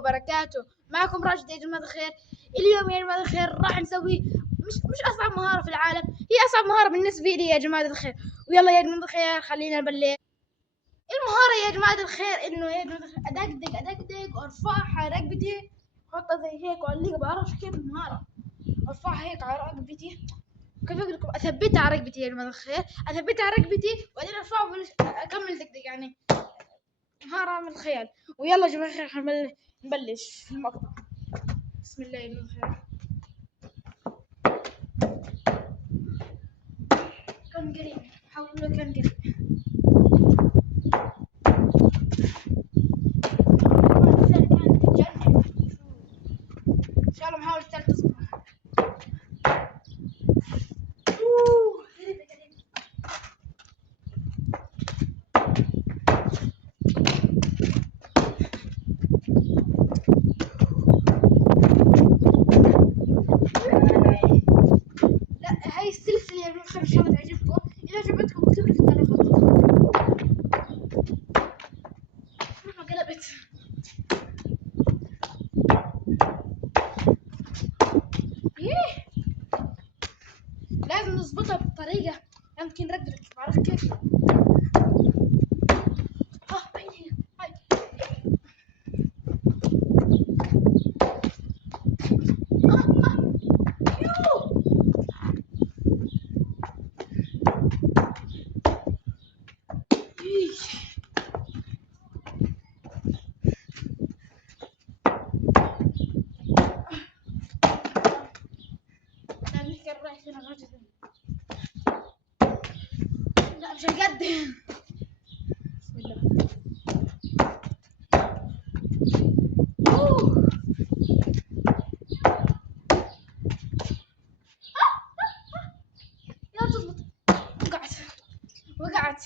وبركاته. معكم راشد يا جماعة الخير. اليوم يا جماعة الخير راح نسوي مش أصعب مهارة في العالم، هي أصعب مهارة بالنسبة لي يا جماعة الخير. ويلا يا جماعة الخير خلينا نبلش. المهارة يا جماعة الخير إنه يا جماعة الخير أدقدق وأرفعها رقبتي، أحطها زي هيك وأعلقها، بعرفش كيف المهارة. أرفعها هيك على رقبتي، كيف أقول لكم، أثبتها على رقبتي يا جماعة الخير، أثبتها على رقبتي وبعدين أرفعها أكمل دقدق يعني مهارة من الخيال. ويلا يا جماعة الخير نبلش في المقطع. بسم الله الرحمن الرحيم. كان قريب، حاولوا كان قريب. إن شاء الله محاولة ثالثة صفحة. قريب. لا هاي السلسلة يا جماعة إن شاء الله تعجبكم. إذا عجبتكم اكتبوا لي في التعليقات. ما قلبت. لازم نظبطها بطريقة يمكن نرقد، بعرف كيف. هاي لا مش هقدم. بسم الله. يا تظبط. وقعت.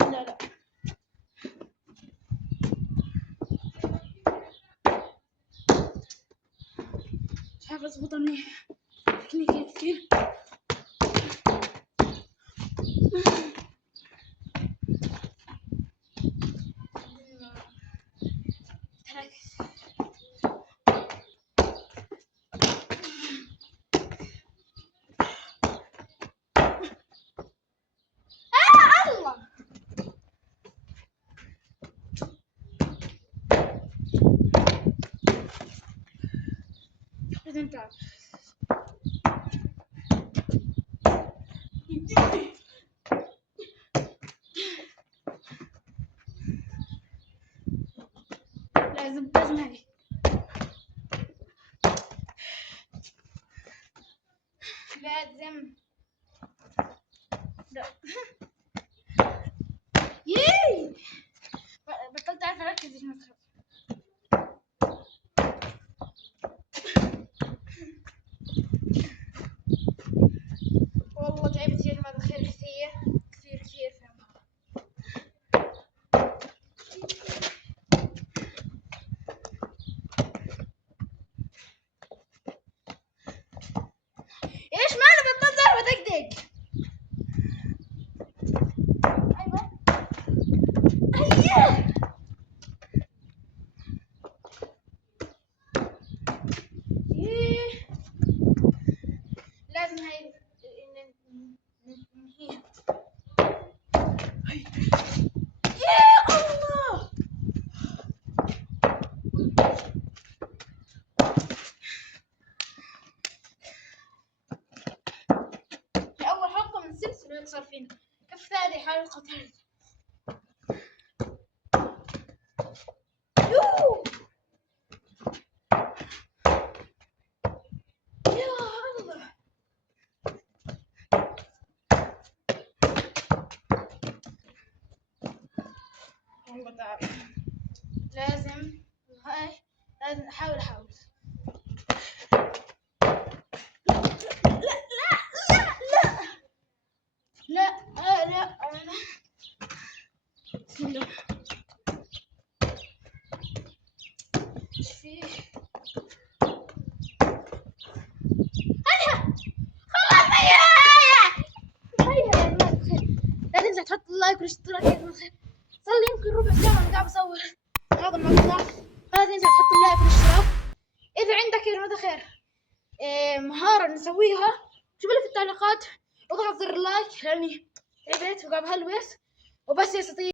لا مش عارفة اظبطها منيح، تكنيكية كتير. الله لازم تعرف. لازم هذه. لازم لا. ياي بطلت اعرف اركز يا جماعة. والله تعبت يا جماعة الخير كثير في المهارة. ايش معنى بطلت اعرف ادقدق؟ ايوه لازم هاي ننهيها. يا الله في أول حلقة من السلسلة اللي صار فينا، كيف ثاني حلقة ثالثة. والله تعب. لازم احاول لا بسم الله. ايش فيه؟ خلاص يا اللايك والاشتراك يا جماعة الخير. صار لي يمكن ربع ساعة أنا قاعد بصور هذا المقطع، فلا تنسى تحط اللايك والاشتراك. إذا عندك يا جماعة الخير مهارة نسويها اكتب لي في التعليقات، واضغط زر اللايك لأني تعبت وقاعد بهلوس وبس يا سطير.